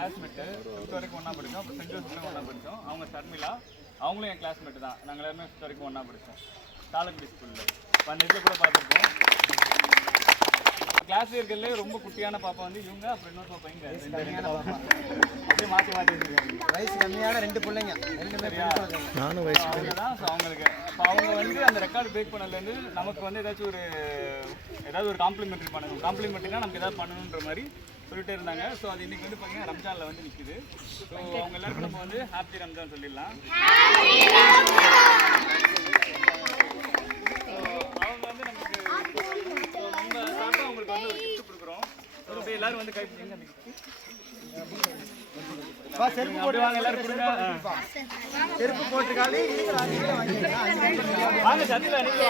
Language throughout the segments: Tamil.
கிளாஸ்மேட்டு 5th வரைக்கும் ஒன்றா படித்தோம். அப்புறம் சென்ட் ஜோசப்லையும் ஒன்றா படித்தோம். அவங்க ஷர்மிளா, அவங்களும் என் கிளாஸ்மேட்டு தான். நாங்கள் எல்லாருமே 5th வரைக்கும் ஒன்றா படித்தோம் தாளக்குடி ஸ்கூலில். இப்போ அந்த இதில் கூட பார்த்துருக்கோம். கிளாஸ்ல இருக்கிறதுலே ரொம்ப குட்டியான பாப்பா வந்து இவங்க, அப்புறம் இன்னொரு பாப்பா இங்கே அப்படியே மாற்றி மாற்றி வச்சுருக்காங்க. வயசு கம்மியான 2 பிள்ளைங்க, 2 பேர் நானும் வயசு அவங்க தான். ஸோ அவங்களுக்கு இப்போ அவங்க வந்து அந்த ரெக்கார்டு பிரேக் பண்ணதுலேருந்து நமக்கு வந்து ஏதாவது ஒரு காம்ப்ளிமெண்ட்ரினா நமக்கு ஏதாவது பண்ணணுன்ற மாதிரி சொல்லிட்டே இருந்தாங்க. ஸோ அது இன்னைக்கு வந்து பார்த்தீங்கன்னா ரம்ஜானில் வந்து நிற்குது. ஸோ அவங்க எல்லாருக்கும் நம்ம வந்து ஹாப்பி ரம்ஜான் சொல்லிடலாம். அவங்க வந்து நமக்கு நம்ம சார்பாக அவங்களுக்கு வந்து ஒரு கிஃப்ட் கொடுக்குறோம். ஸோ எல்லாரும் வந்து கை பிடிங்க. அந்த கிஃப்ட் செருப்பு போடுவாங்க, எல்லாரும் கொடுங்க. செருப்பு போட்டுருக்காங்க. வாங்க சந்தில அன்னைக்கு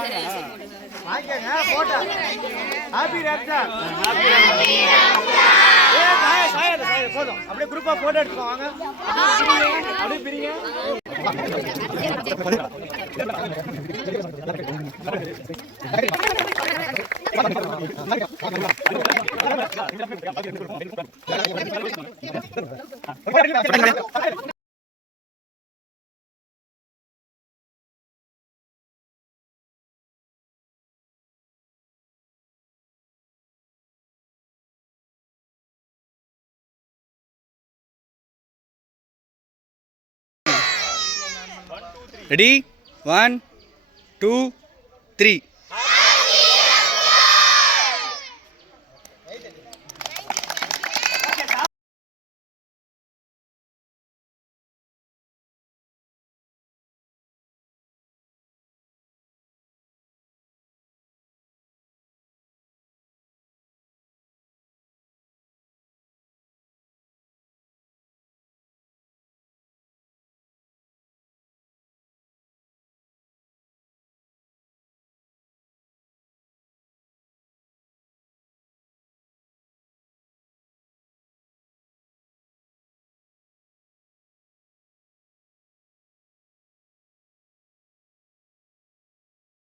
வாங்கிக்கங்க போட்டா. ஹாப்பி ரம்ஜான். போதும். அப்படியே குரூப்பா போட்டோ எடுத்துக்கோ. வாங்க அப்படியே பிரிங்க. ரெடி 1 2 3